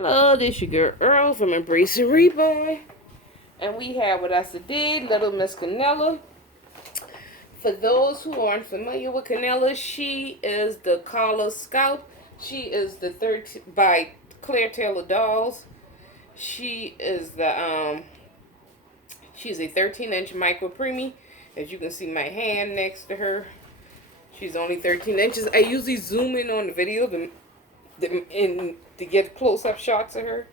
Hello, this your girl Earl from Embrace and Rebuy. And we have with us today little Miss Kennella. For those who aren't familiar with Kennella, she is the Collar Scout. She is the third by Claire Taylor Dolls. She is she's a 13-inch micro preemie. As you can see my hand next to her. She's only 13 inches. I usually zoom in on the video to get close-up shots of her.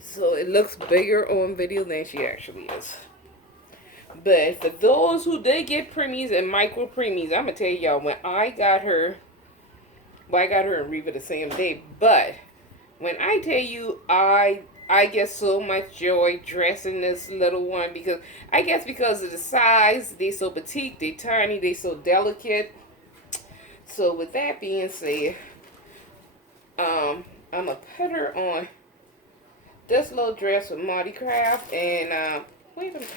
So it looks bigger on video than she actually is. But for those who did get preemies and micro preemies, I'm going to tell y'all, when I got her, well, I got her and Reva the same day, but when I tell you I get so much joy dressing this little one, because I guess because of the size, they so petite, they tiny, they so delicate. So with that being said, I'm going to put her on this little dress with Marty Craft, and wait a minute,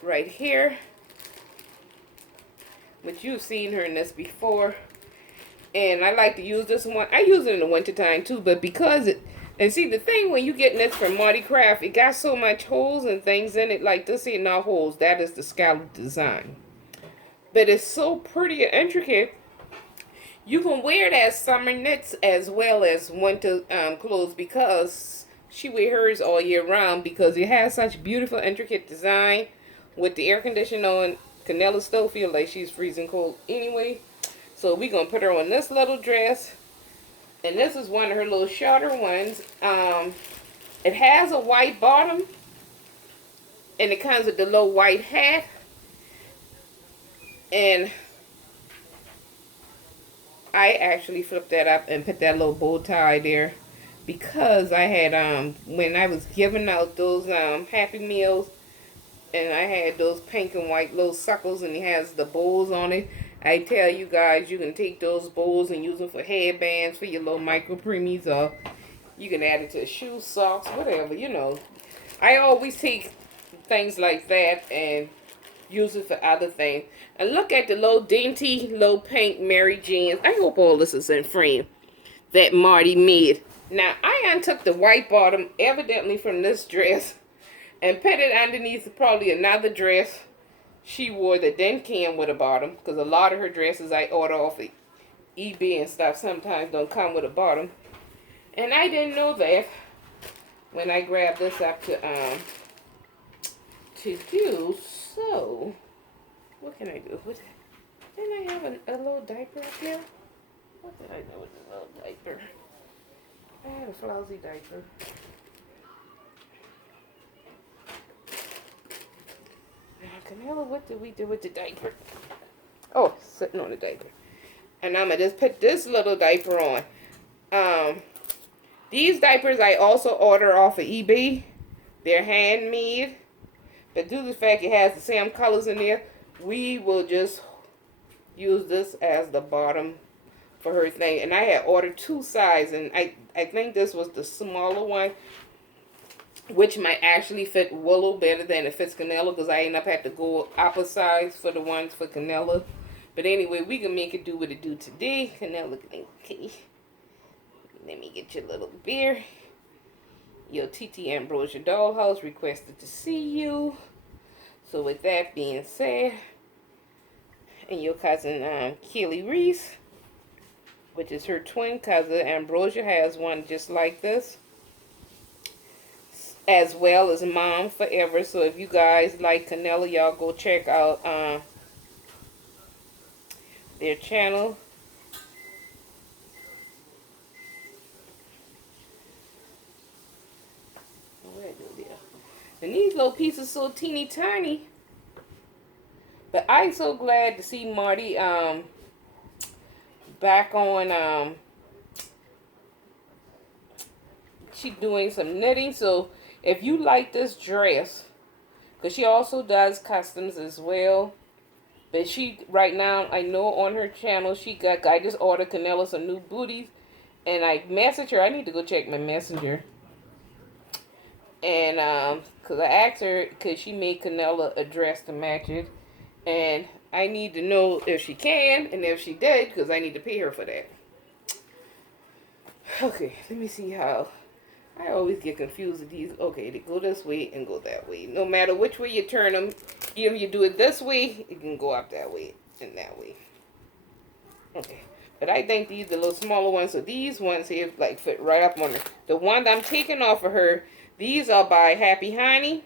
right here, which you've seen her in this before, and I like to use this one. I use it in the winter time too, but because it, and see the thing when you get this from Marty Craft, it got so much holes and things in it. Like this ain't no holes, that is the scallop design, but it's so pretty and intricate. You can wear it as summer knits as well as winter clothes, because she wears hers all year round, because it has such beautiful intricate design. With the air conditioner on, Kennella still feel like she's freezing cold anyway. So we're going to put her on this little dress. And this is one of her little shorter ones. It has a white bottom, and it comes with the little white hat. And I actually flipped that up and put that little bow tie there, because I had, when I was giving out those Happy Meals, and I had those pink and white little suckles, and it has the bows on it. I tell you guys, you can take those bows and use them for headbands for your little micro preemies, or you can add it to shoes, socks, whatever, you know. I always take things like that and use it for other things. And look at the little dainty, little pink Mary Jeans. I hope all this is in frame that Marty made. Now, I untook the white bottom, evidently from this dress, and put it underneath probably another dress she wore that didn't come with a bottom, because a lot of her dresses I order off of eBay and stuff sometimes don't come with a bottom. And I didn't know that when I grabbed this up to do. So what can I do? Didn't I have a little diaper up there? What did I do with the little diaper? I had a flousy diaper. Kennella, what did we do with the diaper? Oh, sitting on the diaper. And I'm going to just put this little diaper on. These diapers I also order off of eBay. They're handmade. But due to the fact it has the same colors in there, we will just use this as the bottom for her thing. And I had ordered two sizes, and I think this was the smaller one, which might actually fit Willow better than it fits Kennella, because I end up had to go opposite size for the ones for Kennella. But anyway, we can make it do what it do today. Kennella, okay. Let me get your little beer. Your TT Ambrosia Dollhouse requested to see you. So with that being said, and your cousin Keely Reese, which is her twin cousin, Ambrosia has one just like this, as well as Mom Forever. So if you guys like Kennella, y'all go check out their channel. And these little pieces so teeny tiny. But I'm so glad to see Marty back on she doing some knitting. So if you like this dress, because she also does customs as well, but she right now, I know on her channel, I just ordered Kennella some new booties, and I messaged her. I need to go check my messenger. And because I asked her, could she make Kennella a dress to match it, and I need to know if she can, and if she did, because I need to pay her for that. Okay, let me see how. I always get confused with these. Okay, they go this way and go that way. No matter which way you turn them, if you do it this way, it can go up that way and that way. Okay, but I think these are the little smaller ones. So these ones here like fit right up on her. The one that I'm taking off of her, these are by Happy Honey.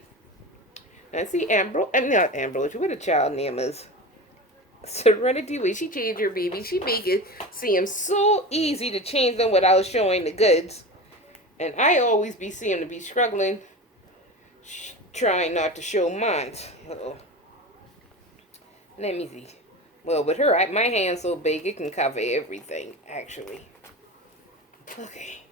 And see Ambrose, not Ambrose, what a child name is. Serenity Way. She changed her baby. She make it seem so easy to change them without showing the goods. And I always be seeing to be struggling, trying not to show mine. So, let me see. Well, with her, my hand's so big it can cover everything, actually. Okay.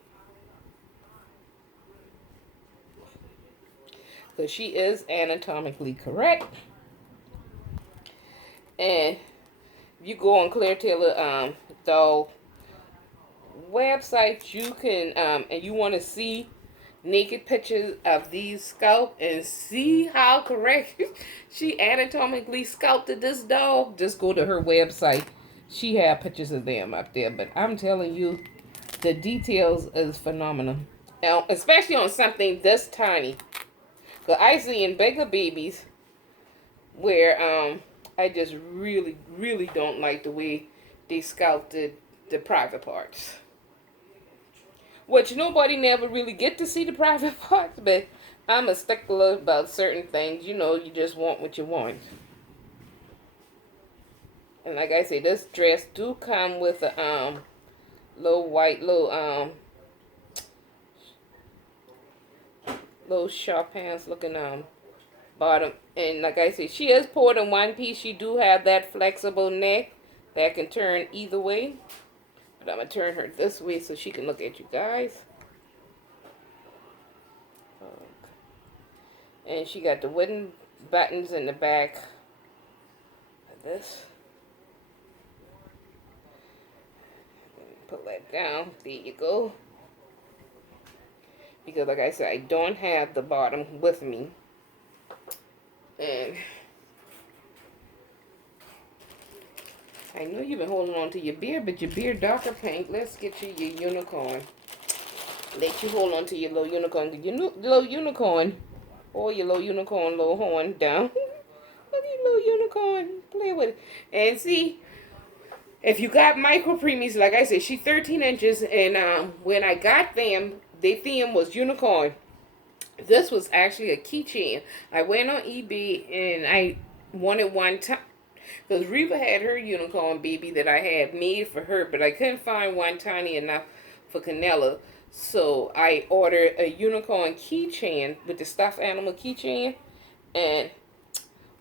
So she is anatomically correct. And if you go on Claire Taylor doll website, you can and you want to see naked pictures of these scalp and see how correct she anatomically sculpted this doll, just go to her website. She have pictures of them up there, but I'm telling you, the details is phenomenal, especially on something this tiny. Because I see in bigger babies where I just really don't like the way they sculpted the private parts. Which nobody never really get to see the private parts, but I'm a stickler about certain things. You know, you just want what you want. And like I said, this dress do come with a little white, little sharp pants looking bottom. And like I said, she is poured in one piece. She do have that flexible neck that can turn either way. But I'm going to turn her this way so she can look at you guys. And she got the wooden buttons in the back of this. Put that down. There you go. Because like I said, I don't have the bottom with me. And I know you've been holding on to your beard, but your beard darker pink. Let's get you your unicorn. Let you hold on to your little unicorn. Your little unicorn, or your little unicorn, little horn down. Look at your little unicorn. Play with it. And see, if you got micro preemies, like I said, she's 13 inches. And when I got them, their theme was unicorn. This was actually a keychain. I went on eBay and I wanted one time. Because Reva had her unicorn baby that I had made for her, but I couldn't find one tiny enough for Kennella. So I ordered a unicorn keychain with the stuffed animal keychain. And,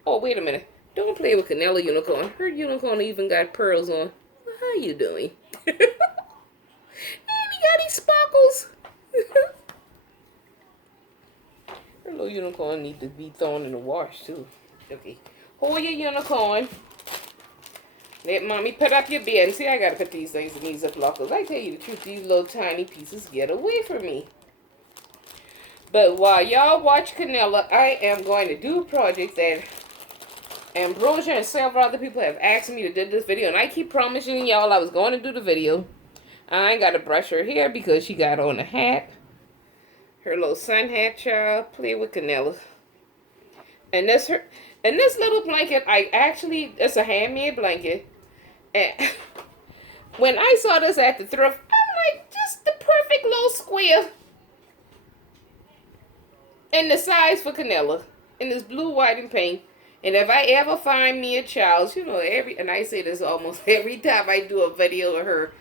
oh, wait a minute. Don't play with Kennella unicorn. Her unicorn even got pearls on. Well, how you doing? And he got these sparkles. Her little unicorn need to be thrown in the wash, too. Okay. Hold your unicorn. Let mommy put up your bed. And see, I gotta put these things in these Ziplocs. I tell you the truth, these little tiny pieces get away from me. But while y'all watch Kennella, I am going to do a project that Ambrosia and several other people have asked me to do this video. And I keep promising y'all I was going to do the video. I ain't got to brush her hair because she got on a hat. Her little sun hat, child. Play with Kennella. And this little blanket, it's a handmade blanket. And when I saw this at the thrift, I'm like, just the perfect little square. And the size for Kennella. In this blue, white, and pink. And if I ever find me a child, you know, and I say this almost every time I do a video of her,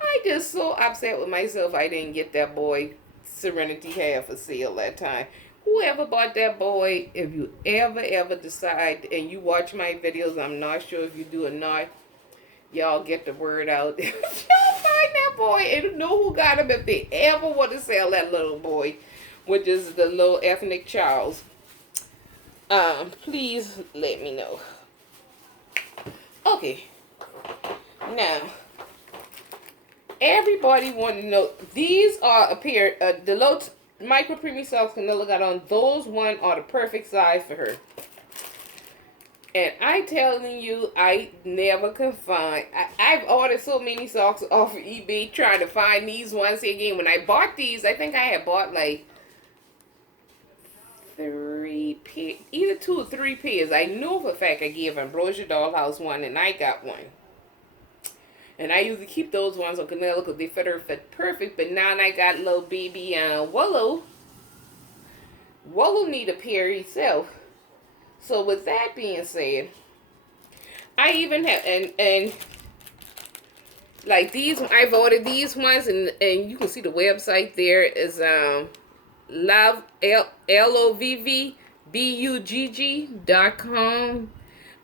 I just so upset with myself I didn't get that boy Serenity hair for sale that time. Whoever bought that boy, if you ever decide, and you watch my videos, I'm not sure if you do or not, y'all get the word out. Y'all find that boy and know who got him if they ever want to sell that little boy, which is the little ethnic Charles. Please let me know. Okay. Now, everybody want to know, these are the little micro preemie socks Kennella got on. Those one are the perfect size for her. And I telling you, I never can find. I've ordered so many socks off of eBay trying to find these ones again. When I bought these, I think I had bought like 3 pairs, either 2 or 3 pairs. I know for a fact I gave Ambrosia Dollhouse one, and I got one. And I usually keep those ones on Kennella because they fit perfect. But now I got little baby Willow. Willow need a pair himself. So with that being said, I even have and like these, I've ordered these ones, and you can see the website there is love LOVVBUGG.com.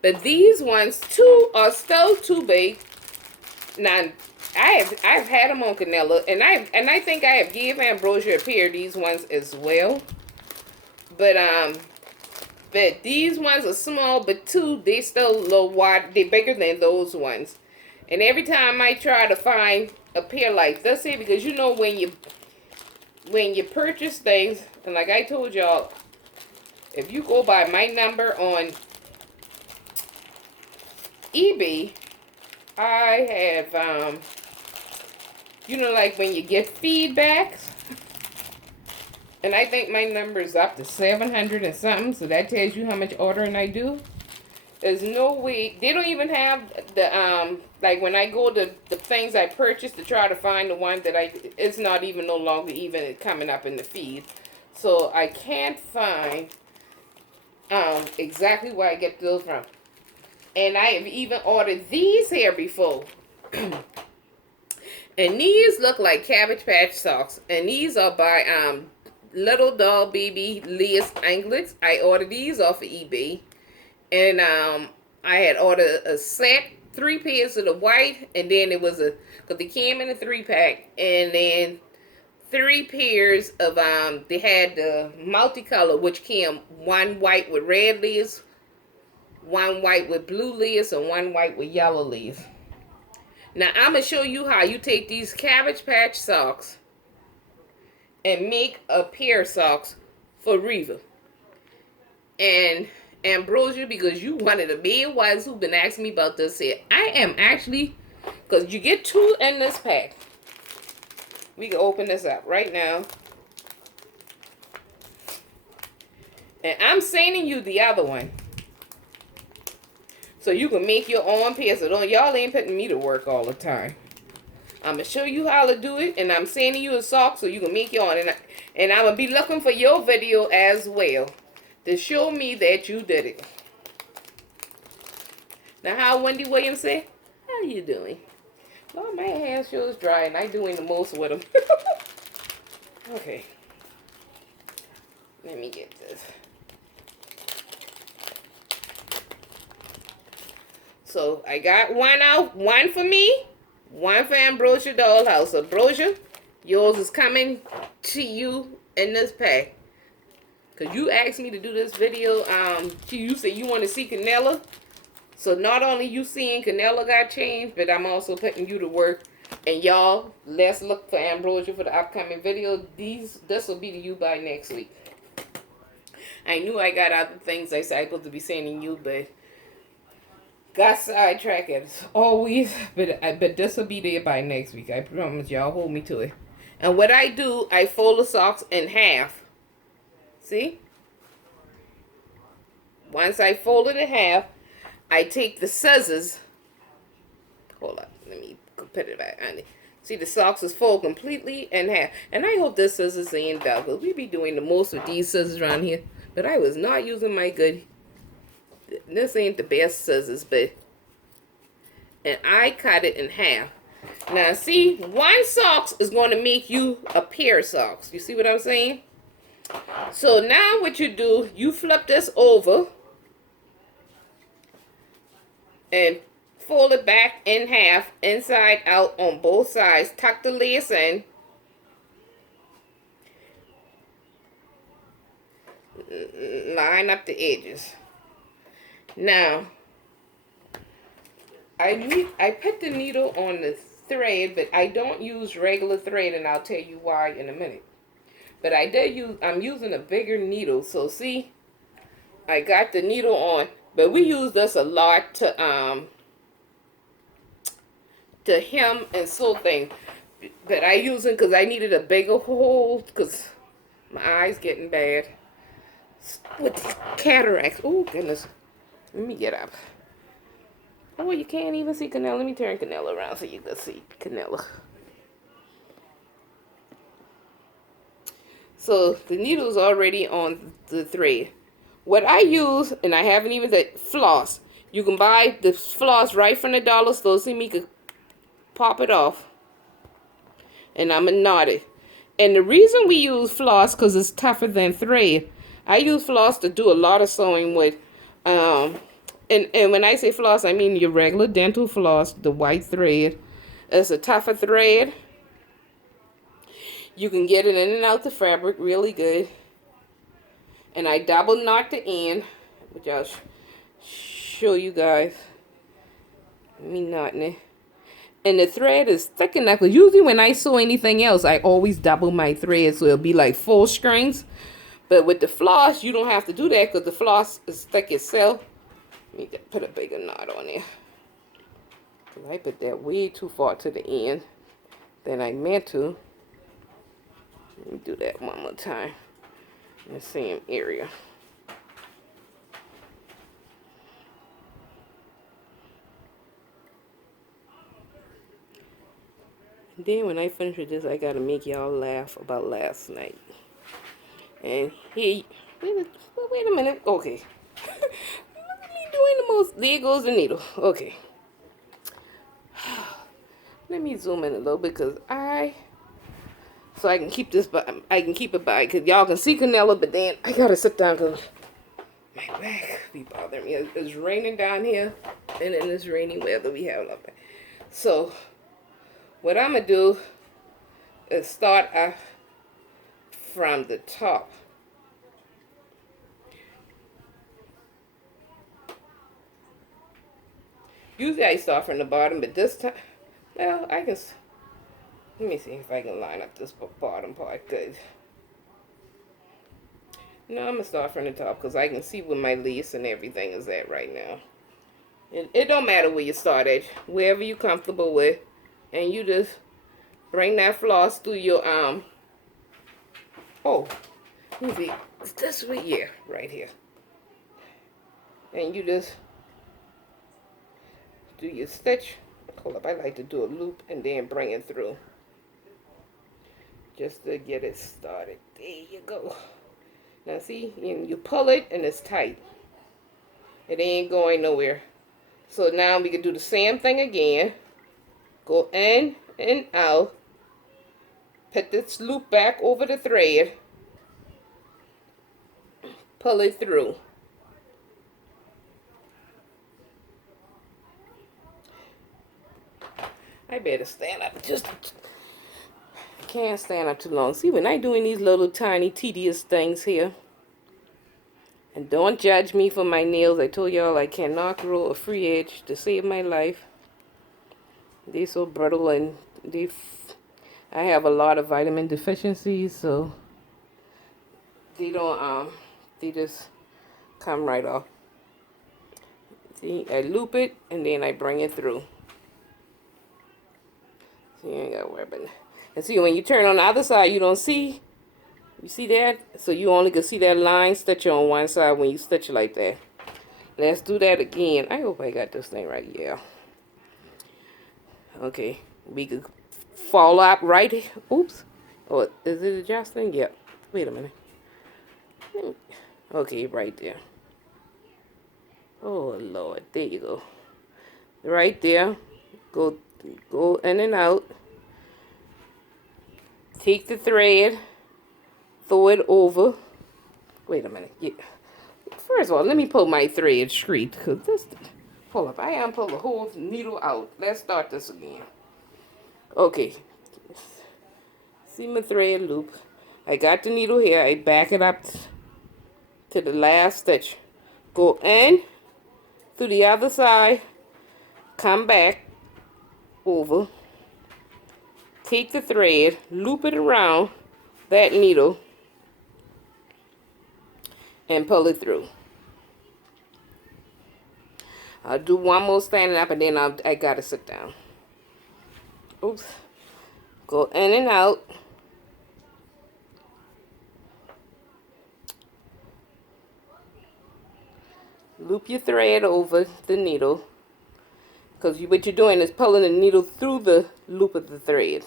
But these ones too are still too big. Now I've had them on Kennella, and I think I have gave Ambrosia a pair of these ones as well. But these ones are small, but they still a little wide. They're bigger than those ones. And every time I try to find a pair like this here, because you know when you purchase things, and like I told y'all, if you go by my number on eBay, I have you know, like when you get feedback, and I think my number is up to 700 and something, so that tells you how much ordering I do. There's no way, they don't even have the, like when I go to the things I purchased to try to find the one that it's not even no longer even coming up in the feed. So I can't find, exactly where I get those from. And I have even ordered these here before. And these look like Cabbage Patch socks. And these are by, Little Doll Baby Lace Anklets. I ordered these off of eBay. And I had ordered a set, 3 pairs of the white, and then it was because they came in a 3-pack, and then 3 pairs of they had the multicolor, which came 1 white with red lace, 1 white with blue lace, and 1 white with yellow lace. Now I'm gonna show you how you take these Cabbage Patch socks and make a pair of socks for Reva and Ambrosia, because you one of the main ones who've been asking me about this here. I am actually, because you get 2 in this pack. We can open this up right now. And I'm sending you the other one, so you can make your own pair. So don't, y'all ain't putting me to work all the time. I'm going to show you how to do it, and I'm sending you a sock so you can make your own. And I'm going to be looking for your video as well to show me that you did it. Now, how Wendy Williams say, how you doing? Well, my hair sure is dry, and I'm doing the most with them. Okay. Let me get this. So, I got one out. One for me. One for Ambrosia Dollhouse. Ambrosia, yours is coming to you in this pack. Because you asked me to do this video. You said you want to see Kennella. So not only you seeing Kennella got changed, but I'm also putting you to work. And y'all, let's look for Ambrosia for the upcoming video. This will be to you by next week. I knew I got other things I said I was supposed to be sending you, but got sidetracked as always. But this will be there by next week. I promise y'all. Hold me to it. And what I do, I fold the socks in half. See? Once I fold it in half, I take the scissors. Hold up. Let me put it back on it. See, the socks is folded completely in half. And I hope this scissors ain't dull, because we be doing the most with these scissors around here. But I was not using my good. This ain't the best scissors, but. And I cut it in half. Now, see, 1 socks is going to make you a pair of socks. You see what I'm saying? So now what you do, you flip this over and fold it back in half, inside out on both sides. Tuck the lace in. Line up the edges. Now, I put the needle on the thread, but I don't use regular thread, and I'll tell you why in a minute. But I'm using a bigger needle. So see, I got the needle on But we use this a lot to hem and sew things. But I use it because I needed a bigger hole because my eyes getting bad with cataracts. Oh goodness. Let me get up. Oh, you can't even see Kennella. Let me turn Kennella around so you can see Kennella. So the needle's already on the thread. What I use, and I haven't even the floss. You can buy the floss right from the dollar store. See me could pop it off. And I'm going to knot it. And the reason we use floss because it's tougher than thread. I use floss to do a lot of sewing with. And when I say floss, I mean your regular dental floss, the white thread. It's a tougher thread. You can get it in and out the fabric really good. And I double knot the end, which I'll show you guys. Me knotting it. And the thread is thick enough, because usually when I sew anything else, I always double my thread, so it'll be like 4 strings. But with the floss, you don't have to do that, because the floss is thick itself. Let me put a bigger knot on there. Because I put that way too far to the end than I meant to. Let me do that one more time in the same area. Then when I finish with this, I gotta make y'all laugh about last night. And wait a minute. Okay. Look at me doing the most. There goes the needle. Okay. Let me zoom in a little bit because so I can keep this, I can keep it by, because y'all can see Kennella, but then I gotta sit down because my back be bothering me. It's raining down here, and in this rainy weather we have up there. So what I'm going to do is start off from the top. Usually I start from the bottom, but this time, well, I can, let me see if I can line up this bottom part good. No, I'm going to start from the top because I can see where my lace and everything is at right now. It don't matter where you start at, wherever you're comfortable with. And you just bring that floss through your oh, let me see, it's this way, yeah, right here. And you just do your stitch. Hold up, I like to do a loop and then bring it through. Just to get it started. There you go. Now see, you pull it and it's tight. It ain't going nowhere. So now we can do the same thing again. Go in and out. Put this loop back over the thread. Pull it through. I better stand up. I can't stand up too long. See, when I doing these little tiny tedious things here. And don't judge me for my nails. I told y'all I cannot grow a free edge to save my life. They're so brittle, and I have a lot of vitamin deficiencies, so they don't they just come right off. See, I loop it and then I bring it through. So you ain't gotta worry about it. And see, when you turn on the other side, you don't see. You see that? So you only can see that line stitch on one side when you stitch it like that. Let's do that again. I hope I got this thing right. Yeah. Okay, we could fall up right. Oops. Oh, is it adjusting? Yep. Wait a minute. Okay, right there. Oh Lord, there you go. Right there. Go in and out. Take the thread, throw it over. Wait a minute. Yeah. First of all, let me pull my thread straight, because this. Hold up, I am pull the whole needle out. Let's start this again. Okay. See my thread loop. I got the needle here. I back it up to the last stitch. Go in to the other side. Come back over. Take the thread, loop it around that needle, and pull it through. I'll do one more standing up and then I gotta sit down. Oops. Go in and out. Loop your thread over the needle. Because what you're doing is pulling the needle through the loop of the thread.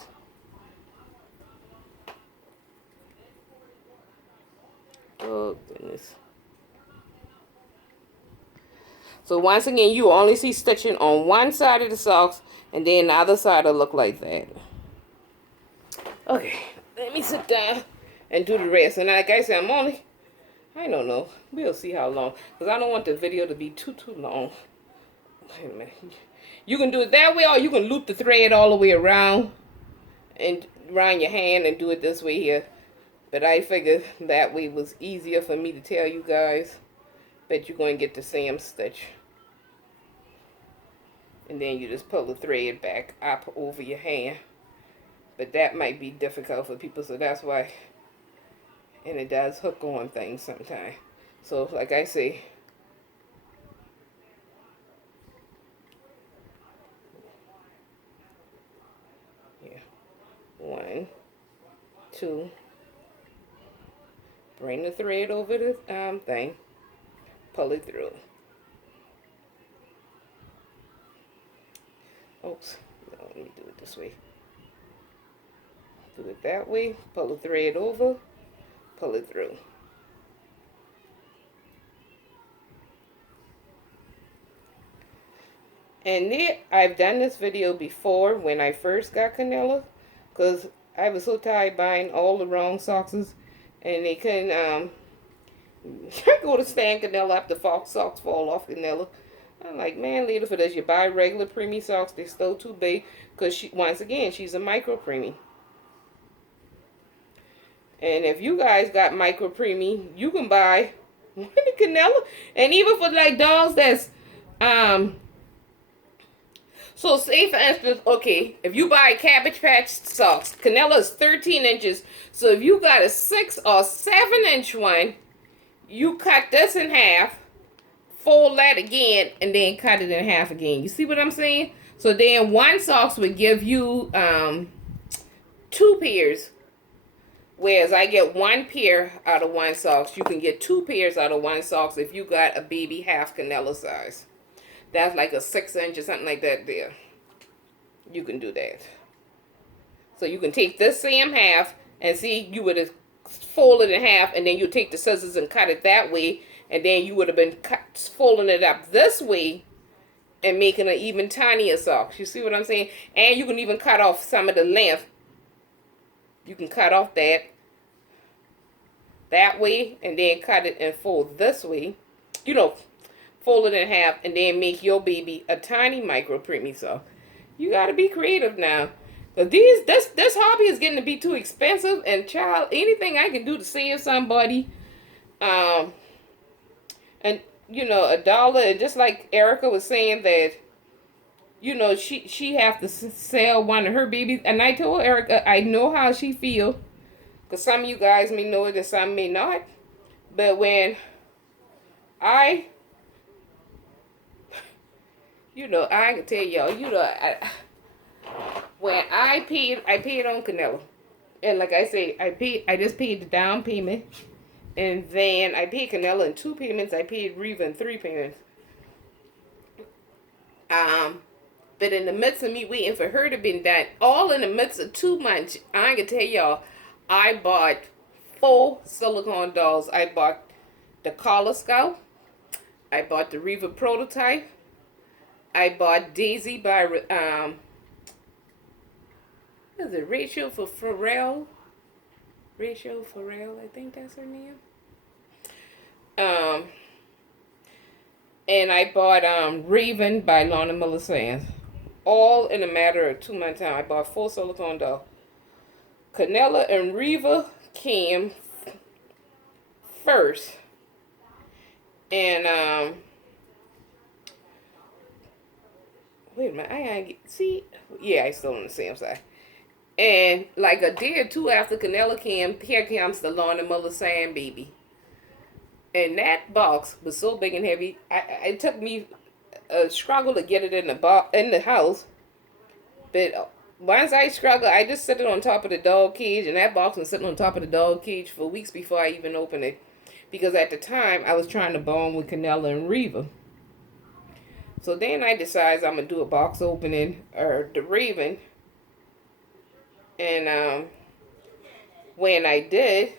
Oh, goodness. So once again, you only see stitching on one side of the socks, and then the other side will look like that. Okay, let me sit down and do the rest. And like I said, I don't know. We'll see how long. Because I don't want the video to be too long. Wait a minute. You can do it that way, or you can loop the thread all the way around and around your hand and do it this way here. But I figured that way was easier for me to tell you guys. Bet you're going to get the same stitch. And then you just pull the thread back up over your hand. But that might be difficult for people, so that's why. And it does hook on things sometimes. So like I say, yeah, 1, 2, bring the thread over the thing, pull it through. Oops, no, let me do it this way. Do it that way, pull the thread over, pull it through. And there, I've done this video before when I first got Kennella, because I was so tired buying all the wrong socks, and they couldn't go to stand Kennella after socks fall off Kennella. I'm like, man, later for this, you buy regular preemie socks, they're still too big, because once again, she's a micro preemie. And if you guys got micro preemie, you can buy Kennella, and even for like dolls that's so say for instance, okay, if you buy Cabbage Patch socks, Kennella is 13 inches. So if you got a 6 or 7 inch one, you cut this in half, fold that again, and then cut it in half again. You see what I'm saying? So then one socks would give you 2 pairs. Whereas I get 1 pair out of 1 socks. You can get 2 pairs out of 1 socks if you got a baby half Kennella size. That's like a 6 inch or something like that there. You can do that. So you can take this same half and see, you would have folded it in half, and then you take the scissors and cut it that way, and then you would have been folding it up this way and making an even tinier socks. You see what I'm saying? And you can even cut off some of the length. You can cut off that way and then cut it and fold this way. You know, fold it in half and then make your baby a tiny micro preemie sock. You gotta be creative now. But this hobby is getting to be too expensive, and child, anything I can do to save somebody, and you know, $1, and just like Erica was saying that, you know, she have to sell one of her babies, and I told Erica I know how she feel, because some of you guys may know it and some may not, but when you know, I can tell y'all, you know, when I paid on Kennella, and like I say, I just paid the down payment, and then I paid Kennella in 2 payments. I paid Reva in 3 payments. But in the midst of me waiting for her to be done, all in the midst of 2 months, I can tell y'all, I bought 4 silicone dolls. I bought the Collar Scout. I bought the Reva prototype. I bought Daisy by what is it, Rachel Farrell? Rachel Farrell, I think that's her name. And I bought Raven by Lorna Miller Sands. All in a matter of 2 months time. I bought 4 silicone dolls. Kennella and Reva came first. And wait a minute, I gotta see, yeah, I still on the same side. And like a day or 2 after Kennella came, here comes the Lorna Miller Sand baby. And that box was so big and heavy, it took me a struggle to get it in the house. But once I struggle, I just sit it on top of the dog cage, and that box was sitting on top of the dog cage for weeks before I even opened it. Because at the time, I was trying to bond with Kennella and Reva. So then I decided I'm going to do a box opening, or the Raven. And when I did,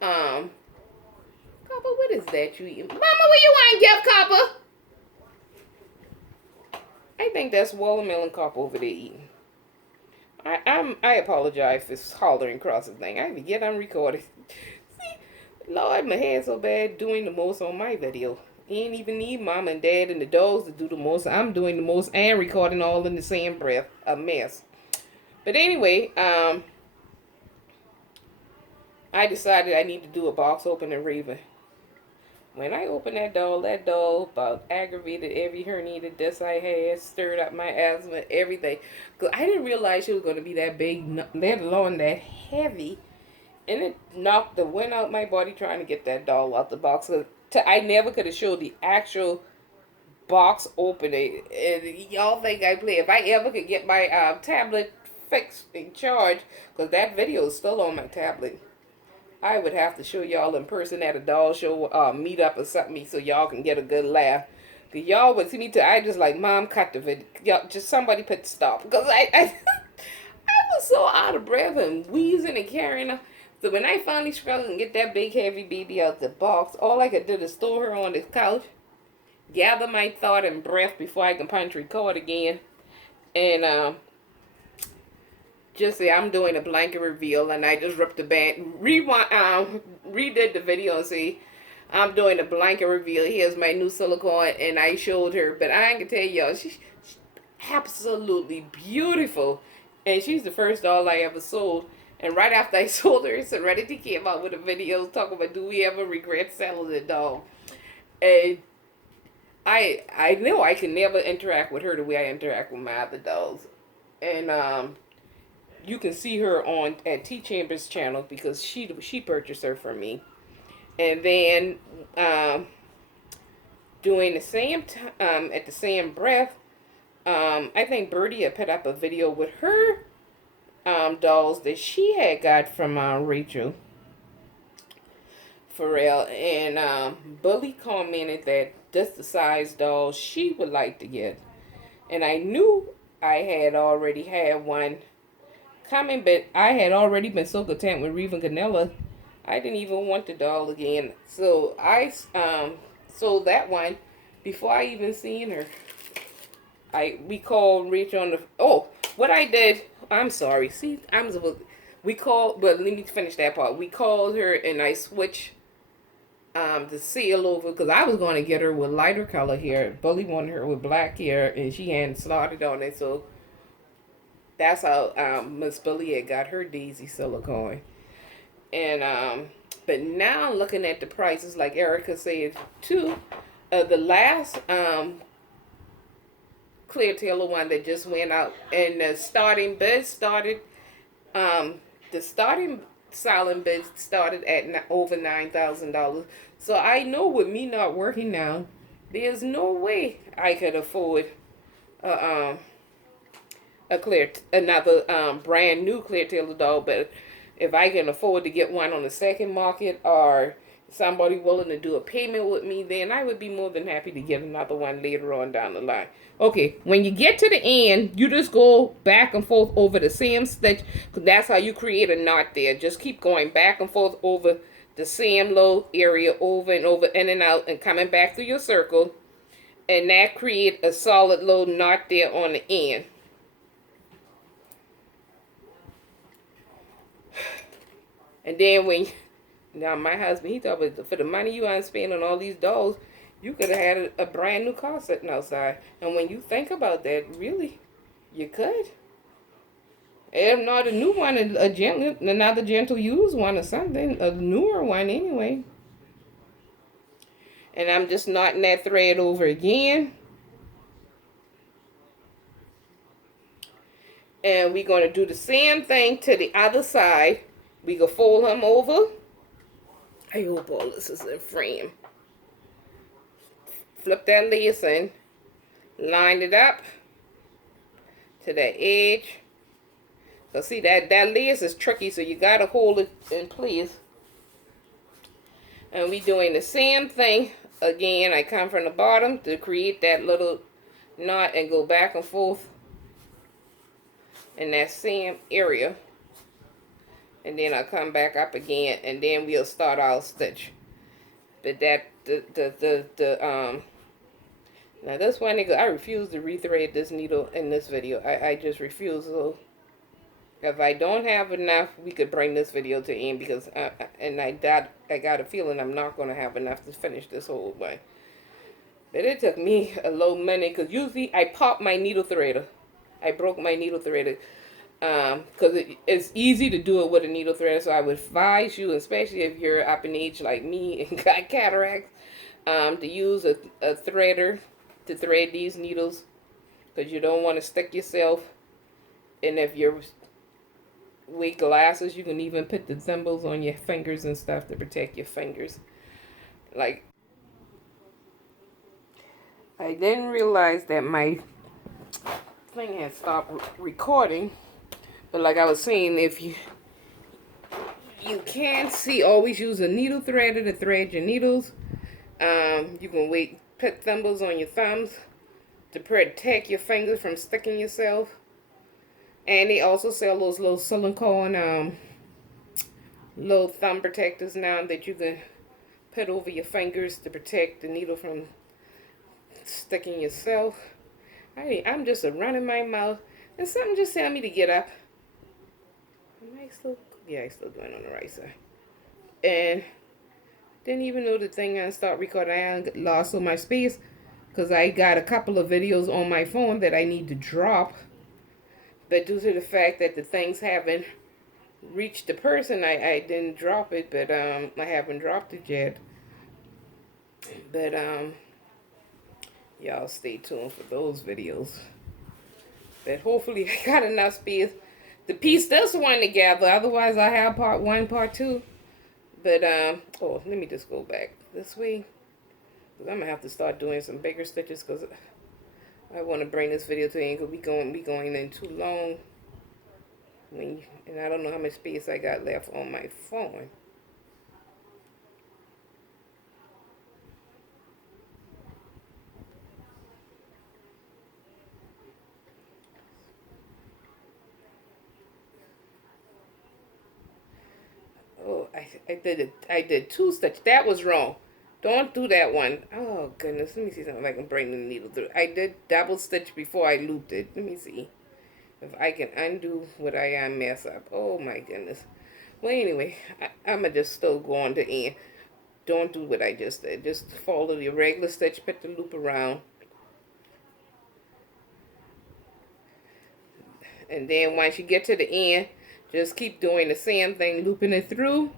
Copper, what is that you eating? Mama, what you want, Jeff Copper? I think that's watermelon Copper over there eating. I apologize for this hollering across the thing. I forget I'm recording. See, Lord, my hair's so bad doing the most on my video. Ain't even need mom and dad and the dogs to do the most. I'm doing the most and recording all in the same breath. A mess. But anyway, I decided I need to do a box opening Raven. When I opened that dog about aggravated every herniated disc I had, stirred up my asthma, everything. Cause I didn't realize she was going to be that big, let alone that heavy. And it knocked the wind out my body trying to get that doll out the box. I never could have showed the actual box opening. And y'all think I play. If I ever could get my tablet fixed and charged, because that video is still on my tablet, I would have to show y'all in person at a doll show, meetup or something, so y'all can get a good laugh. Cause y'all would see me too. I just like, Mom, cut the video. Y'all, just somebody put stop. Because I was so out of breath and wheezing and carrying her. So when I finally struggled and get that big heavy baby out the box, all I could do is throw her on the couch, gather my thought and breath before I can punch record again, and just say I'm doing a blanket reveal, and I just ripped the band, redid the video and say I'm doing a blanket reveal. Here's my new silicone, and I showed her. But I can tell y'all, she's absolutely beautiful, and she's the first doll I ever sold. And right after I sold her, Serenity came out with a video talking about, do we ever regret selling the doll? And I know I can never interact with her the way I interact with my other dolls. And you can see her at T Chambers' channel because she purchased her from me. And then doing the same at the same breath, I think Birdie had put up a video with her dolls that she had got from Rachel Farrell, and Bully commented that that's the size doll she would like to get. And I knew I had already had one coming, but I had already been so content with Reva and Kennella, I didn't even want the doll again. So I sold that one before I even seen her. We called Rachel on the, what I did, I'm sorry, see, we called, but let me finish that part. We called her and I switched the seal over, because I was going to get her with lighter color hair. Bully wanted her with black hair, and she hadn't started on it, so that's how Miss Bully had got her Daisy silicone. And but now looking at the prices, like Erica said too, the last Clear Taylor one that just went out, and the starting bid started, the starting silent bid started at over $9,000. So I know with me not working now, there's no way I could afford another brand new Clear Taylor doll. But if I can afford to get one on the second market, or somebody willing to do a payment with me, then I would be more than happy to get another one later on down the line. Okay, when you get to the end, you just go back and forth over the same stitch, because that's how you create a knot there. Just keep going back and forth over the same little area, over and over, in and out, and coming back through your circle, and that create a solid little knot there on the end. And then now my husband, he thought, for the money you unspent on all these dolls, you could have had a brand new car sitting outside. And when you think about that, really, you could. If not a new one, another gentle used one or something, a newer one anyway. And I'm just knotting that thread over again. And we're going to do the same thing to the other side. We can fold them over. I hope all this is in frame. flip that lace in, line it up to the edge. So see that lace is tricky, so you gotta hold it in place. And we doing the same thing again. I come from the bottom to create that little knot and go back and forth in that same area. And then I'll come back up again, and then we'll start our stitch. But that now this one, I refuse to rethread this needle in this video. I just refuse. So if I don't have enough, we could bring this video to end, because I got a feeling I'm not going to have enough to finish this whole way. But it took me a little minute, because usually I pop my needle threader. I broke my needle threader. Because it's easy to do it with a needle threader, so I would advise you, especially if you're up in age like me and got cataracts, to use a threader to thread these needles, because you don't want to stick yourself. And if you're wear glasses, you can even put the thimbles on your fingers and stuff to protect your fingers. Like, I didn't realize that my thing had stopped recording. But like I was saying, if you can't see, always use a needle threader to thread your needles. You can put thimbles on your thumbs to protect your fingers from sticking yourself. And they also sell those little silicone little thumb protectors now that you can put over your fingers to protect the needle from sticking yourself. I'm just running my mouth, and something just telling me to get up. Am I still? Yeah, I still doing it on the right side. And didn't even know the thing I start recording. I lost all my space because I got a couple of videos on my phone that I need to drop. But due to the fact that the things haven't reached the person, I didn't drop it. But I haven't dropped it yet. But y'all stay tuned for those videos. But hopefully I got enough space to piece this one together. Otherwise, I have part 1, part 2. But, oh, let me just go back this way. Because I'm going to have to start doing some bigger stitches, because I want to bring this video to an end, because we going in too long. And I don't know how much space I got left on my phone. Oh, I did 2 stitches. That was wrong. Don't do that one. Oh, goodness. Let me see something if I can bring the needle through. I did double stitch before I looped it. Let me see if I can undo what I mess up. Oh, my goodness. Well, anyway, I'm going to just still go on to end. Don't do what I just did. Just follow the regular stitch, put the loop around. And then once you get to the end, just keep doing the same thing, looping it through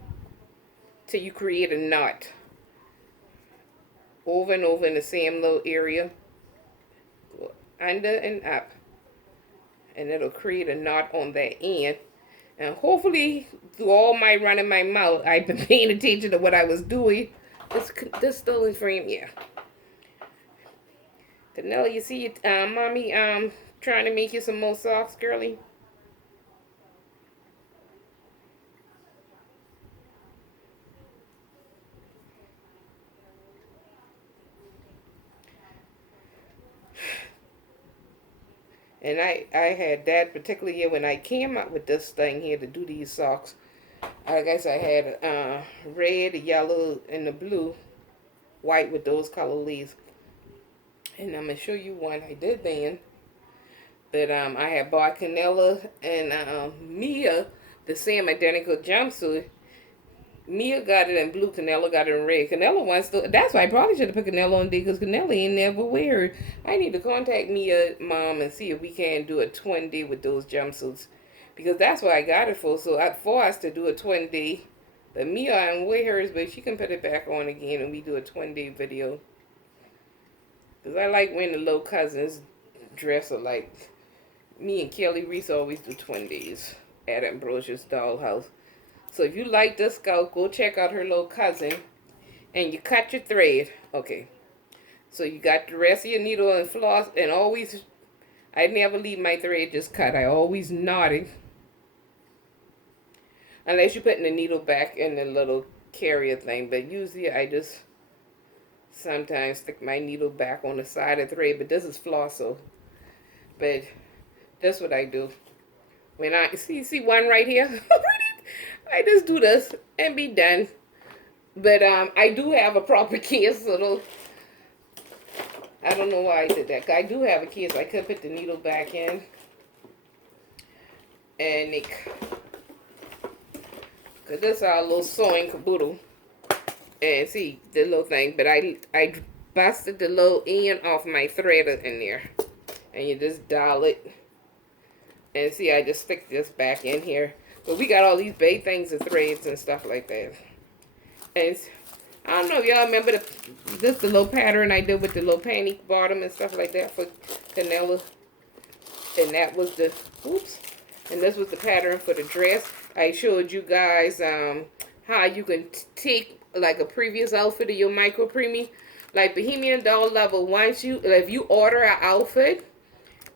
till you create a knot. Over and over in the same little area. Go under and up. And it'll create a knot on that end. And hopefully, through all my running my mouth, I've been paying attention to what I was doing. This still in frame, yeah. Kennella, you see, mommy, trying to make you some more socks, girly. And I had that particular year when I came up with this thing here to do these socks. I guess I had red, yellow, and the blue, white with those color leaves. And I'm going to show you one I did then. But I had bought Kennella and Mia the same identical jumpsuit. Mia got it in blue, Kennella got it in red. Kennella wants to, that's why I probably should have put Kennella on D, because Kennella ain't never wear it. I need to contact Mia mom and see if we can do a twin day with those jumpsuits. Because that's what I got it for. So for us to do a twin day. But Mia, I don't wear hers, but she can put it back on again and we do a twin day video. Because I like when the little cousins dress alike. Me and Kelly Reese always do twin days at Ambrosia's dollhouse. So if you like this scout, go check out her little cousin. And you cut your thread. Okay. So you got the rest of your needle and floss, and always, I never leave my thread just cut. I always knot it. Unless you're putting the needle back in the little carrier thing. But usually I just sometimes stick my needle back on the side of the thread. But this is floss, so. But that's what I do. When I see one right here, I just do this and be done. But I do have a proper case, so I don't know why I did that. I do have a case. I could put the needle back in, and cause this is our little sewing caboodle, and see the little thing. But I busted the little end off my threader in there, and you just dial it. And see, I just stick this back in here. But we got all these big things of threads and stuff like that. And I don't know if y'all remember the little pattern I did with the little panty bottom and stuff like that for Kennella. And that was the, oops. And this was the pattern for the dress. I showed you guys how you can take like a previous outfit of your micro preemie. Like Bohemian Doll Level, if you order an outfit,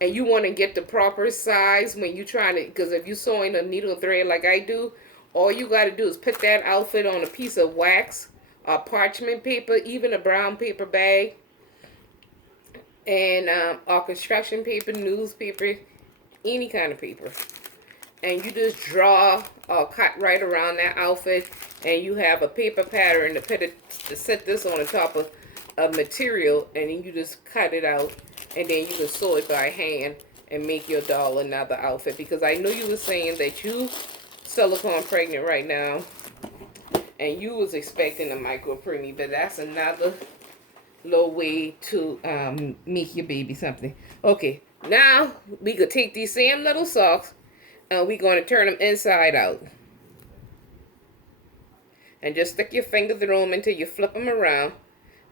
and you want to get the proper size when you trying to, because if you're sewing a needle thread like I do, all you got to do is put that outfit on a piece of wax or parchment paper, even a brown paper bag, and or construction paper, newspaper, any kind of paper. And you just draw or cut right around that outfit, and you have a paper pattern to set this on the top of material, and then you just cut it out. And then you can sew it by hand and make your doll another outfit. Because I know you were saying that you silicone pregnant right now. And you was expecting a micro preemie. But that's another little way to make your baby something. Okay. Now we could take these same little socks. And we're going to turn them inside out. And just stick your finger through them until you flip them around.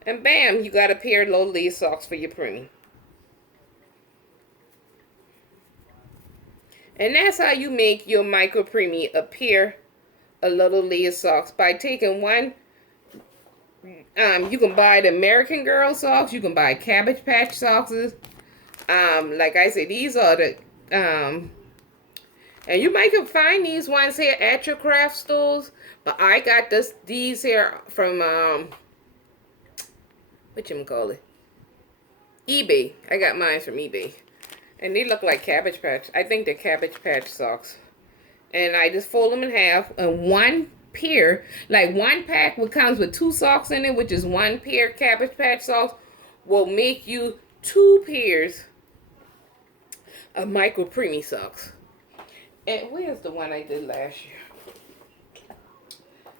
And bam, you got a pair of little lace socks for your preemie. And that's how you make your micro preemie appear a little lace socks, by taking one. You can buy the American Girl socks. You can buy Cabbage Patch socks. Like I said, these are the and you might can find these ones here at your craft stores. But I got these here from whatchamacallit, eBay. I got mine from eBay. And they look like Cabbage Patch. I think they're Cabbage Patch socks. And I just fold them in half. And one pair, like one pack comes with 2 socks in it, which is one pair Cabbage Patch socks, will make you 2 pairs of micro preemie socks. And where's the one I did last year?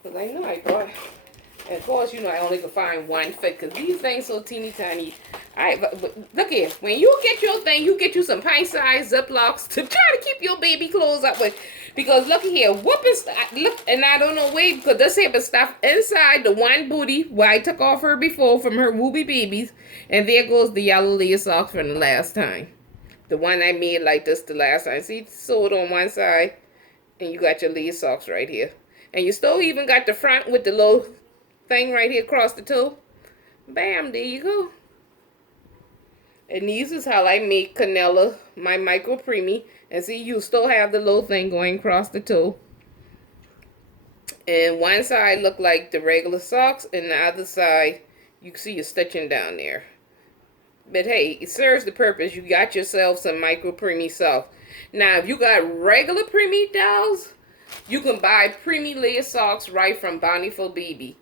Because I know I bought, and of course, you know, I only could find one fit, because these things so teeny tiny. But look here, when you get your thing, you get you some pint-sized Ziplocs to try to keep your baby clothes up with. Because look here, whooping, look, and I don't know, wait, because this here but stuff inside the one booty where I took off her before from her Wooby babies. And there goes the yellow lace socks from the last time. The one I made like this the last time. See, sewed on one side, and you got your lace socks right here. And you still even got the front with the little thing right here across the toe. Bam, there you go. And these is how I make Kennella, my micro preemie. And see, you still have the little thing going across the toe. And one side look like the regular socks, and the other side, you can see your stitching down there. But hey, it serves the purpose. You got yourself some micro preemie socks. Now, if you got regular preemie dolls, you can buy preemie lace socks right from Bountiful Baby.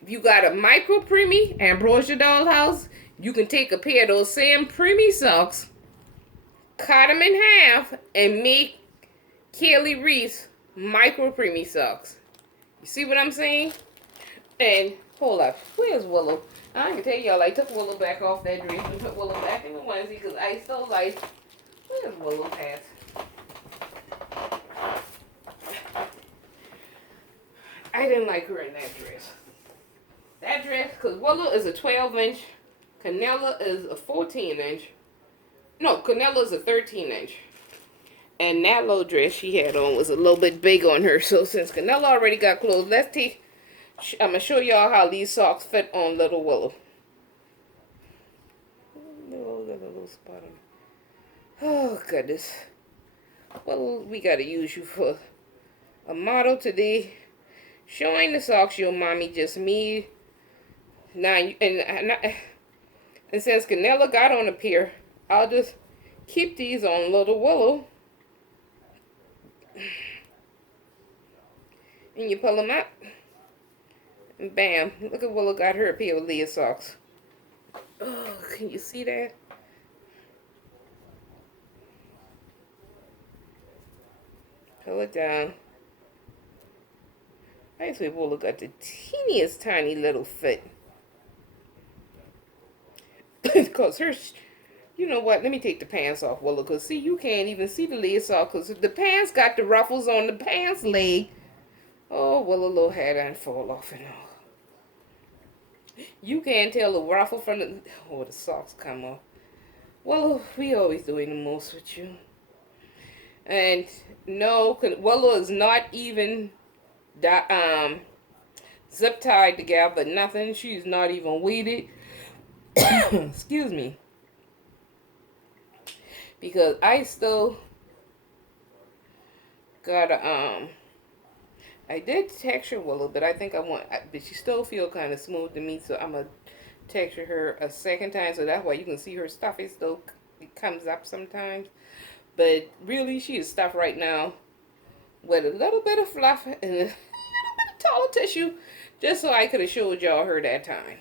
If you got a micro preemie, Ambrosia Dollhouse, you can take a pair of those same preemie socks, cut them in half, and make Kaylee Reese micro preemie socks. You see what I'm saying? And hold up, where's Willow? I can tell y'all, I took Willow back off that dress and put Willow back in the onesie because I still like, where's Willow's hat? I didn't like her in that dress. That dress, because Willow is a 12-inch, Kennella is a 14-inch. No, Kennella is a 13-inch. And that little dress she had on was a little bit big on her. So since Kennella already got clothes, let's take, I'm going to show y'all how these socks fit on little Willow. spot on. Oh, goodness. Well, we got to use you for a model today. Showing the socks your mommy just made. Now, and since Kennella got on a pair, I'll just keep these on little Willow. And you pull them up. And bam. Look at Willow got her a pair of Leah socks. Oh, can you see that? Pull it down. I swear Willow got the teeniest tiny little foot. Because her, you know what? Let me take the pants off, Willow. Because see, you can't even see the legs off. Because the pants got the ruffles on the pants leg. Oh, Willow little hair done fall off and all. You can't tell the ruffle from the, oh, the socks come off. Willow, we always doing the most with you. And no, Willow is not even zip tied together, nothing. She's not even weighted. Excuse me. Because I still gotta, I did texture Willow, but I think but she still feel kind of smooth to me, so I'm gonna texture her a second time, so that way you can see her stuff. It still comes up sometimes. But really, she is stuffed right now with a little bit of fluff and a little bit of taller tissue, just so I could have showed y'all her that time.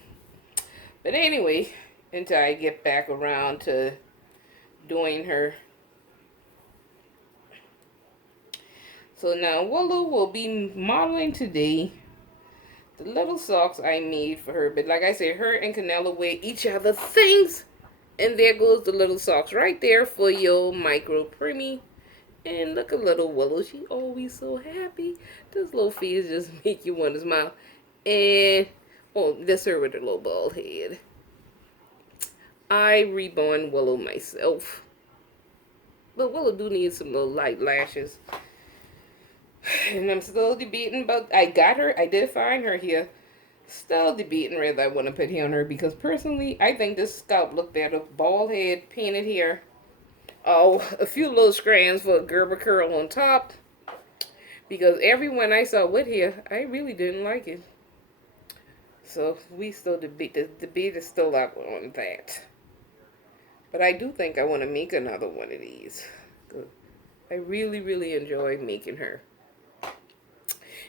But anyway, until I get back around to doing her. So now Willow will be modeling today the little socks I made for her. But like I said, her and Kennella wear each other things. And there goes the little socks right there for your micro preemie. And look at little Willow. She always so happy. This little face just make you want to smile. And, oh, that's her with her little bald head. I reborn Willow myself. But Willow do need some little light lashes. And I'm still debating about, I did find her here. Still debating whether I want to put hair on her, because personally, I think this scalp look better. Bald head, painted hair. Oh, a few little strands for a Gerber curl on top. Because everyone I saw with hair, I really didn't like it. So we still debate. The debate is still up on that. But I do think I want to make another one of these. I really, really enjoy making her.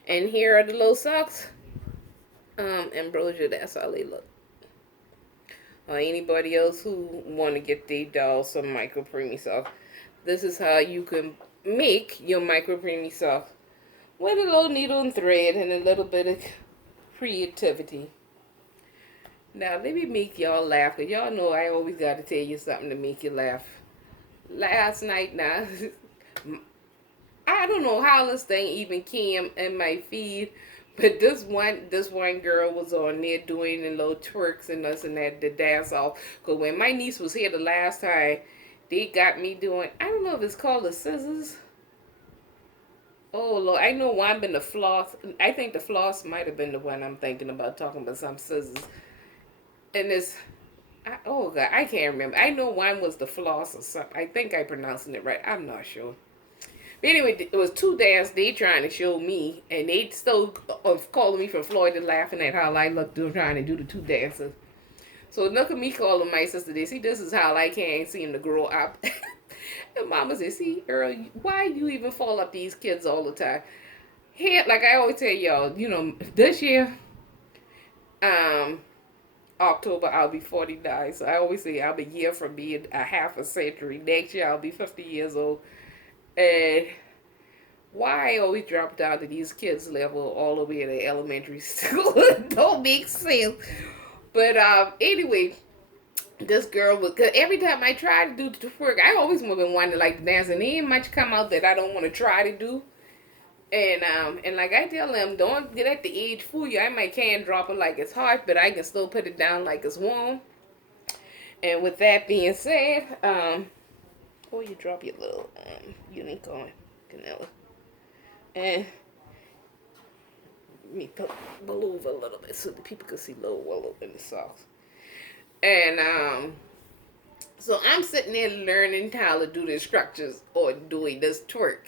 And here are the little socks. Ambrosia, that's how they look. Anybody else who want to get their dolls some micro preemie socks, this is how you can make your micro preemie socks with a little needle and thread and a little bit of creativity. Now let me make y'all laugh, because y'all know I always got to tell you something to make you laugh. Last night now, I don't know how this thing even came in my feed. But this one girl was on there doing the little twerks and this and that, the dance off. Because when my niece was here the last time, they got me doing, I don't know if it's called the scissors. Oh, Lord, I know one been the floss. I think the floss might have been the one I'm thinking about, talking about some scissors. And it's, oh, God, I can't remember. I know one was the floss or something. I think I'm pronouncing it right. I'm not sure. But anyway, it was two dances they trying to show me, and they still calling me from Florida, laughing at how I look trying to do the two dances. So look at me calling my sister. They see, this is how I can't seem to grow up. And Mama said, see, Earl, why you even fall up these kids all the time? Here, like I always tell y'all, you know, this year, October, I'll be 49. So I always say I'll be a year from being a half a century. Next year, I'll be 50 years old. And why I always drop down to these kids' level all the way to elementary school, it don't make sense. But anyway, this girl was, cause every time I try to do the work, I always been wanting to like to dance, and there ain't much come out that I don't want to try to do. And like I tell them, don't get at the age fool you. I might can drop it like it's hot, but I can still put it down like it's warm. And with that being said, oh, you drop your little unicorn, Kennella. And let me put Willow over a little bit so the people can see little Willow in the socks. And So I'm sitting there learning how to do the structures or doing this twerk.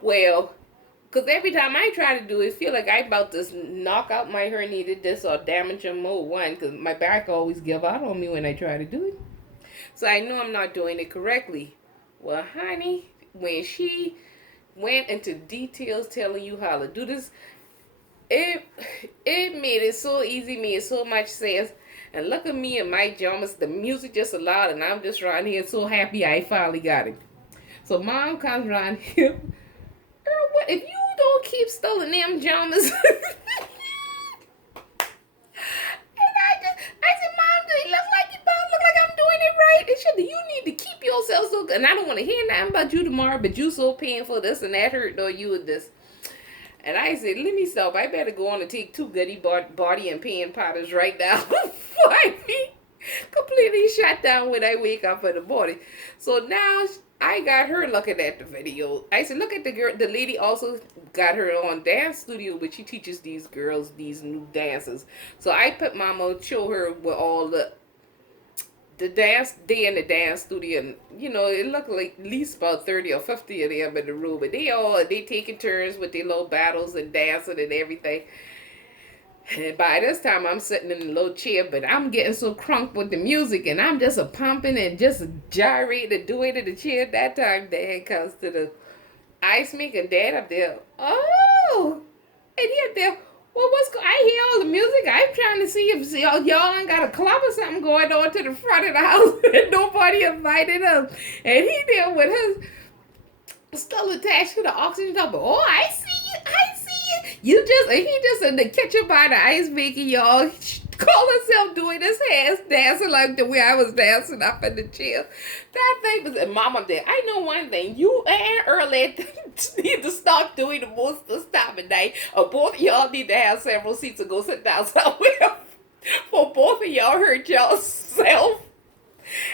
Well, because every time I try to do it, I feel like I about to knock out my herniated disc or damage a mole one, because my back always give out on me when I try to do it. So I know I'm not doing it correctly. Well, honey, when she went into details telling you how to do this, it it made it so easy, made so much sense. And look at me and my jammers, the music just allowed, and I'm just around here so happy I finally got it. So mom comes around here. Girl, what if you don't keep stealing them jammers? I said, Mom, do it look like it don't look like I'm doing it right? And she said, you need to keep yourself so good. And I don't want to hear nothing about you tomorrow, but you so painful, this and that hurt, or you with this. And I said, let me stop. I better go on and take 2 goody body and pain powders right now before I be completely shut down when I wake up in the morning. So now I got her looking at the video. I said, look at the girl. The lady also got her on dance studio, but she teaches these girls these new dances. So I put Mama, show her with all the dance day in the dance studio, and it looked like at least about 30 or 50 of them in the room, but they taking turns with their little battles and dancing and everything. And by this time I'm sitting in a little chair, but I'm getting so crunk with the music, and I'm just a pumping and just gyrating and doing it in the chair. That time Dad comes to the ice maker, and Dad up there, oh, and he up there, well, I hear all the music. I'm trying to see if y'all ain't got a club or something going on to the front of the house and nobody invited us. And he there with his still attached to the oxygen tub. Oh, I see you. And he just in the kitchen by the ice maker, y'all. Call himself doing his hands dancing like the way I was dancing up in the chair. That thing was, and Mama there. I know one thing. You and Early need to stop doing the most of the time at night. Or both of y'all need to have several seats and go sit down somewhere. For both of y'all hurt yourself.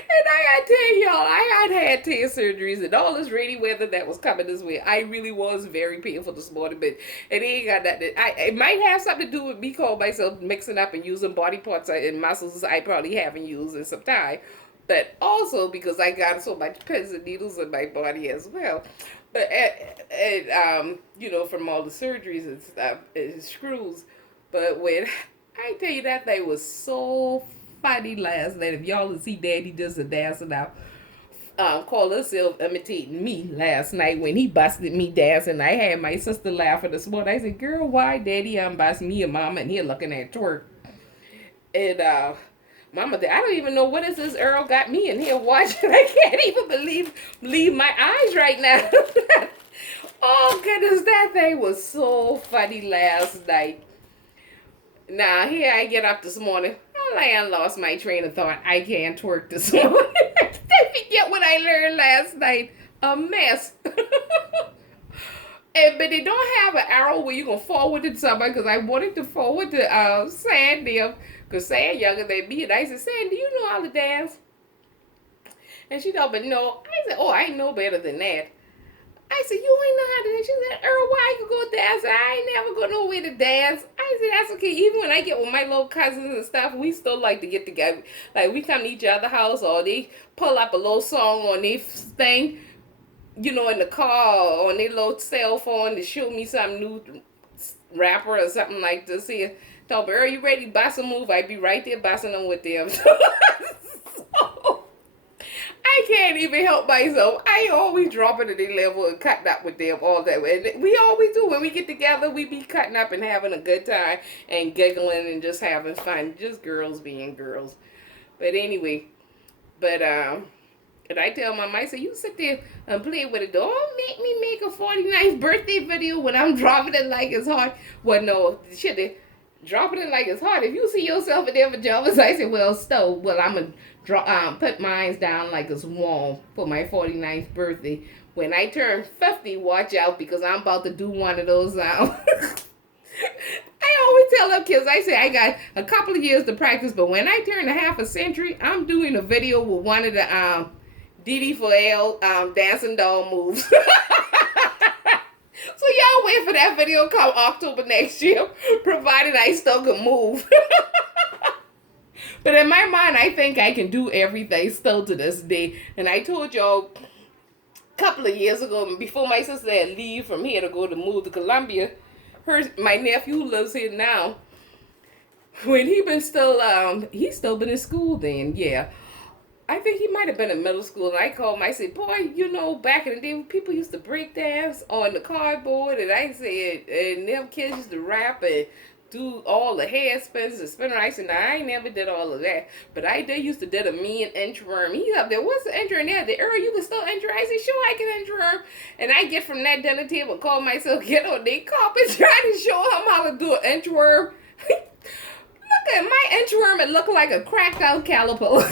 And I gotta tell y'all, I had 10 surgeries and all this rainy weather that was coming this way. I really was very painful this morning, but it ain't got that. It might have something to do with me calling myself mixing up and using body parts and muscles I probably haven't used in some time. But also because I got so much pins and needles in my body as well. But, from all the surgeries and stuff, and screws. But when I tell you that thing was so funny last night. If y'all would see Daddy just a dancing out, call herself imitating me last night when he busted me dancing. I had my sister laughing this morning. I said, girl, why Daddy bust me and Mama and here looking at twerk? And Mama, I don't even know what is this Earl got me in here watching. I can't even believe my eyes right now. Oh goodness, that thing was so funny last night. Now here I get up this morning. I lost my train of thought. I can't twerk this morning. I forget what I learned last night. A mess. But they don't have an arrow where you can forward to somebody, because I wanted to forward to Sandy, because Sandy younger than me. And I said, Sandy, do you know how to dance? And she told me, no. I said, oh, I know better than that. I said, you ain't know how to dance. She said, Earl, why you go dance? I ain't never go nowhere to dance. I said, that's okay. Even when I get with my little cousins and stuff, we still like to get together. Like, we come to each other's house, or they pull up a little song on their thing, in the car, or on their little cell phone to show me some new rapper or something like this here. Tell me, Earl, you ready to bust a move? I'd be right there busting them with them. So, I can't even help myself. I always drop it to their level and cutting up with them all that way. And we always do. When we get together, we be cutting up and having a good time and giggling and just having fun. Just girls being girls. But anyway, and I tell Mama, I say, you sit there and play with it. Don't make me make a 49th birthday video when I'm dropping it like it's hot. Well, no, shit, dropping it like it's hot. If you see yourself in their pajamas, I say, well, I'm going to put mine down like it's warm for my 49th birthday. When I turn 50, watch out, because I'm about to do one of those. I always tell them kids, I say I got a couple of years to practice, but when I turn a half a century, I'm doing a video with one of the Didi for L dancing doll moves. So y'all wait for that video come October next year, provided I still can move. But in my mind, I think I can do everything still to this day. And I told y'all a couple of years ago, before my sister had leave from here to go to move to Columbia, my nephew who lives here now, when he's still been in school then, yeah. I think he might have been in middle school, and I called him. I said, "Boy, back in the day, people used to break dance on the cardboard," and I said, and them kids used to rap and do all the hair spins and spinner. I said, "Now I ain't never did all of that, but I did used to did a mean inchworm." He's up there. What's the inchworm there? The Earl, you can still inchworm. I said, "Sure, I can inchworm." And I get from that dinner table, call myself, get on their carpet, trying to show him how to do an inchworm. Look at my inchworm. It looked like a cracked out caliper.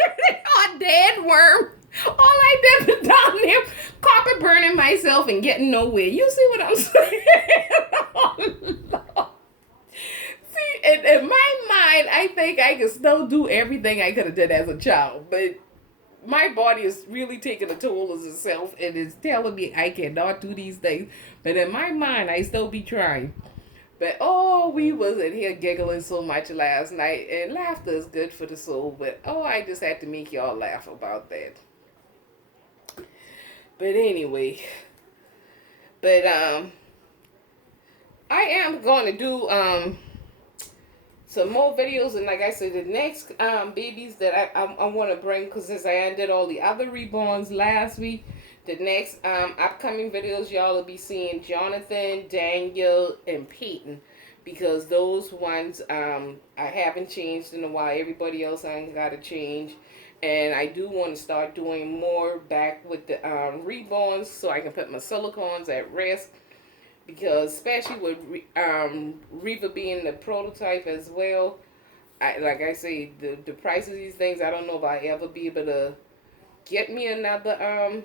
A dead worm. All I did was down there carpet burning myself and getting nowhere. You see what I'm saying? Oh, Lord. See, in my mind, I think I can still do everything I could have done as a child, but my body is really taking a toll as itself and is telling me I cannot do these things. But in my mind, I still be trying. But we was in here giggling so much last night, and laughter is good for the soul. But I just had to make y'all laugh about that. But anyway, I am going to do some more videos, and like I said, the next babies that I want to bring, because since I ended all the other reborns last week. The next upcoming videos, y'all will be seeing Jonathan, Daniel, and Peyton. Because those ones I haven't changed in a while. Everybody else I ain't got to change. And I do want to start doing more back with the reborns so I can put my silicons at rest. Because especially with Reva being the prototype as well. Like I say, the price of these things, I don't know if I ever be able to get me another...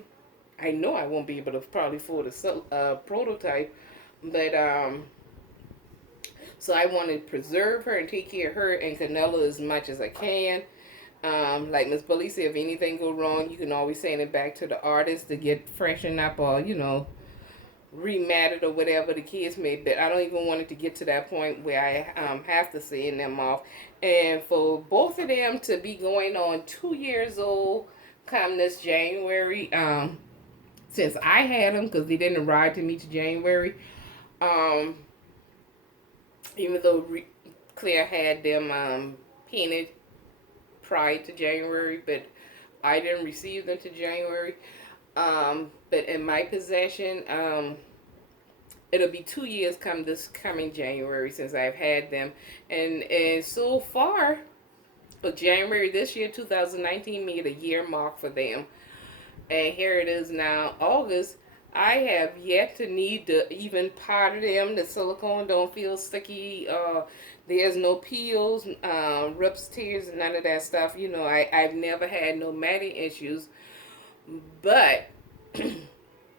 I know I won't be able to probably afford a prototype, but so I want to preserve her and take care of her and Kennella as much as I can. Like Miss Bully said, if anything go wrong, you can always send it back to the artist to get freshened up or rematted or whatever the case may be. I don't even want it to get to that point where I have to send them off. And for both of them to be going on 2 years old come this January, since I had them, because they didn't arrive to me to January, even though Claire had them painted prior to January, but I didn't receive them to January. But in my possession, it'll be 2 years this coming January since I've had them, and so far, for January this year, 2019, made a year mark for them. And here it is now, August. I have yet to need to even powder them. The silicone don't feel sticky. There's no peels, rips, tears, none of that stuff. I've never had no matting issues. But